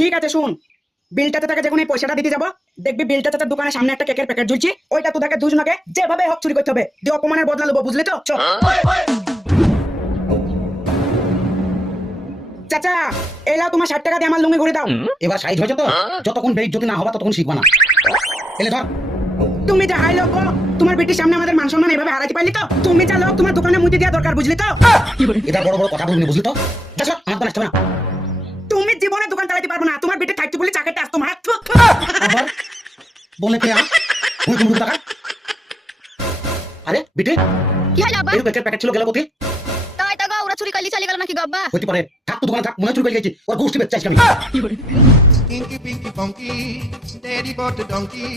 ঠিক আছে শুন। বিলটা তাকে যখন এই পয়সাটা দিতে যাব দেখবি বিলটা তার দোকানের সামনে একটা কেকের প্যাকেট ঝুলছি ওইটা তোদেরকে দুজনকে যেভাবে হোক চুরি করতে হবে। দিয়ে অপমানের বদলা নেব বুঝলি তো। চাচা এলাও তোমার ষাট টাকা দিয়ে আমার লুঙ্গি ঘুরে দাও। এবার সাইজ হয়েছে তো? যতক্ষণ বেশ যদি না হবা ততক্ষণ শিখবা না। এলে ধর। তুমি যা হাই লোক তোমার বেটির সামনে আমাদের মান সম্মান এভাবে হারাতে পারলি তো? তুমি যা লোক তোমার দোকানে মুতি দেওয়া দরকার বুঝলি তো? এটা বড় বড় কথা বলবি বুঝলি তো? দেখো আমার তো না। জীবনে দোকান চালাতে পারবে না। তোমার বেটে থাকতে বলে চাকরিটা আসতো মার আবার? বলে কে ওই তুমি টাকা? আরে বিটে কি হলো এই কেকের প্যাকেট ছিল গেল কোথায়? তাই তো গো ওরা চুরি করলি চলে গেল নাকি গো আব্বা? হইতে পারে। থাক তো দোকানে থাক মনে চুরি করে গেছি। ওর গোষ্ঠী আমি। Stinky Pinky Funky, Daddy bought the donkey.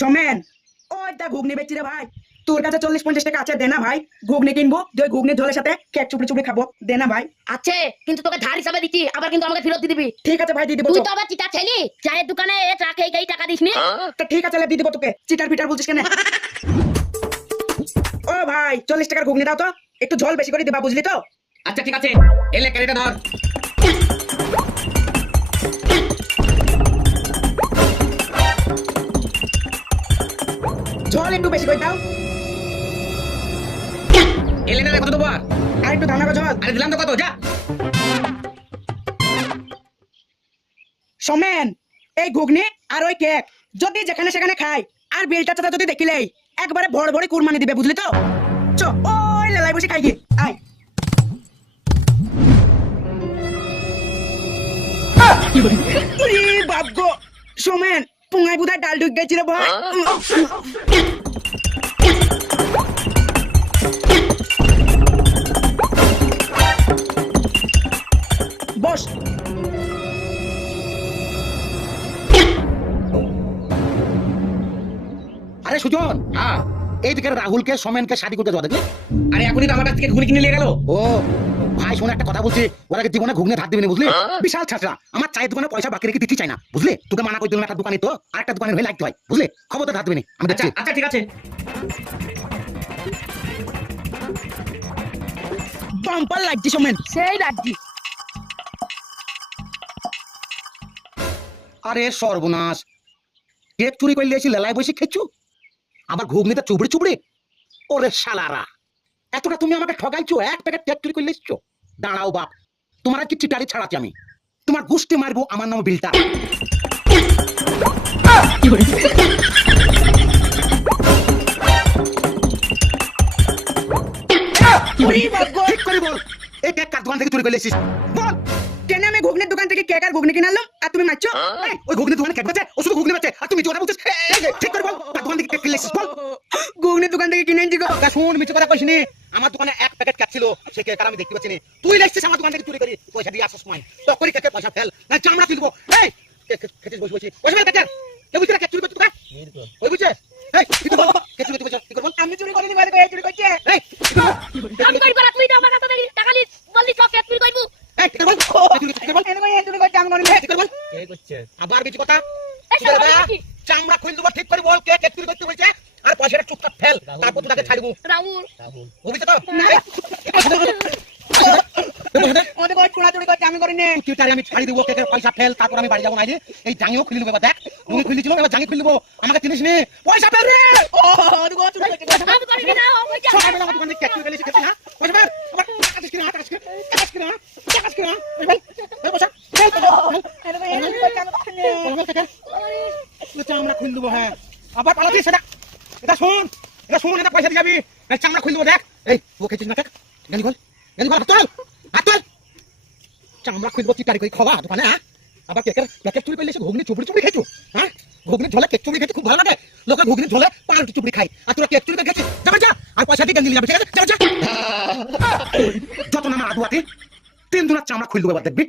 Somen ওই দা ঘুগনি বেচছি রে ভাই। তোর কাছে চল্লিশ পঞ্চাশ টাকা আছে দে না ভাই। ঘুগনি কিনবো দিয়ে ঘুগনি ঝোলের সাথে কেক চুপড়ি চুপড়ি খাব দে না ভাই। আছে কিন্তু তোকে ধার হিসাবে দিচ্ছি আবার কিন্তু আমাকে ফেরত দিয়ে দিবি। ঠিক আছে ভাই দিয়ে দিবো তুই তো আবার চিটা ছেলি চায়ের দোকানে এ চা খেয়ে খেয়ে টাকা দিস নি তা ঠিক আছে দিয়ে দিবো তোকে। চিটার পিটার বলছিস কেন? ও ভাই চল্লিশ টাকার ঘুগনি দাও তো একটু ঝোল বেশি করে দিবা বুঝলি তো? আচ্ছা ঠিক আছে এলে ক্যারেটে ধর। ঝোল একটু বেশি করে দাও। এলে না রে, কত দেবো আর একটু ধানা আরে দিলাম তো কত যা। সোমেন এই ঘুগনি আর ওই কেক যদি যেখানে সেখানে খাই আর বিলটা চাচা যদি দেখিলেই একবারে ভর ভরে কুরবানি দিবে বুঝলি তো? চ ওই লেলাই বসে খাই গিয়ে আয়। বাপ গো সোমেন পুঙ্গাই বুধায় ডাল ঢুক গেছিল ভাই। বস আরে সুজন। হ্যাঁ। এইদিকে রাহুলকে সোমেনকে শাদি করতে যাওয়া দেখলি? আরে এখনই তো আমার কাছ থেকে ঘুগনি কিনে নিয়ে গেল। ও ভাই শোন একটা কথা বলছি। ওরা জীবনে ঘুগনে ধার দিবি না বুঝলি? বিশাল ছাত্রা। আমার চায়ের দোকানে পয়সা বাকি রেখে দিতে চাই না বুঝলি? তোকে মানা করে দিলাম একটা দোকানে তো আর একটা দোকানে হয়ে লাগতে হয় বুঝলি? খবর তো ধার দিবি না আমি দেখছি। আচ্ছা ঠিক আছে। বাম্পার লাগছে সোমেন। সেই রাজ্যি আরে সর্বনাশ। কেক চুরি করে লিয়েছি লেলায় বসে খেচ্ছু আবার ঘুগনিতে চুবড়ি চুবড়ি? ওরে শালারা। এতটা তুমি আমাকে ঠগাইছো এক প্যাকেট কেক চুরি করে লিয়েছো দাঁড়াও বাপ তোমার আর কি চিটারি ছাড়াচ্ছি আমি? তোমার গোষ্ঠী মারবো আমার নাম বিলটা। ঠিক করে বল এই কেক কার দোকান থেকে চুরি করে লিয়েছিস কেন আমি ঘুগনির দোকান থেকে কেক আর ঘুগনি কিনে আনলাম? আর তুমি মারছো? ওই ঘুগনি দোকানে কেক বেচে ও শুধু ঘুগনি বেচে আর তুমি চোরা বলছিস ঠিক করে বল দোকান থেকে কেক কিনে বল। ঘুগনির দোকান থেকে কিনে আনছি গো। শুন মিছে কথা কইছিনি আমার দোকানে এক প্যাকেট কেক ছিল সে কেক আর আমি দেখতে পাচ্ছি না। তুই লেখছিস আমার দোকান থেকে চুরি করি পয়সা দিয়ে আসার সময় তখনই কেকের পয়সা ফেল না চামড়া তুলবো এই খেতে বসে বসে? পয়সা ফেল কেকের? কে বুঝছিস কেক চুরি করতে তোকে? ওই বুঝছিস এই তুই তো বল কেক চুরি করতে কি করব আমি চুরি করিনি বাড়ি চুরি করছে এই কি করব? আমি করি পারা তুই তো আমার কাছে দেখি টাকা লিস বললি সব কেস চুরি করব এই কি করব কেক চুরি করতে কি করব এনে কই চুরি করছে আমি করিনি এই, কি করব আবার কিছু কথা? চামড়া খুল দেবো ঠিক করে বল কে করতে বলছে আর পয়সাটা চুপচাপ ফেল তারপর তাকে ছাড়বো রাহুল বুঝলি তো আমাদের করছে আমি করিনি চুটারে আমি ছাড়ি দেবো কেকের পয়সা ফেল তারপর আমি বাড়ি যাব না এই জাঙ্গিও খুলে নেব দেখ তুমি খুলে ছিল এবার জাঙ্গি খুলে নেব আমাকে চিনিস নি পয়সা ফেল রে ও দেখো চুরি করছে আমি করিনি না ও বুঝা সকালবেলা আমার দোকানে কেক চুরি করে না পয়সা ফেল আবার টাকা কিনা টাকা কিনা টাকা কিনা টাকা চামড়া খুলে দেবো হ্যাঁ আবার খুলে দেবো দোকানে হ্যাঁ ঘুগনি চুপড়ি চুপড়ি খেয়েছো হ্যাঁ খুব ভালো লাগে লোকের ঘুগনি ঝোলে পাউরুটি চুপড়ি খাই আর তোরা কেক চুরি করে যা আর পয়সা দিয়ে গেঞ্জি যাবে তিন দুনার চামড়া খুলবো এবার দেখবি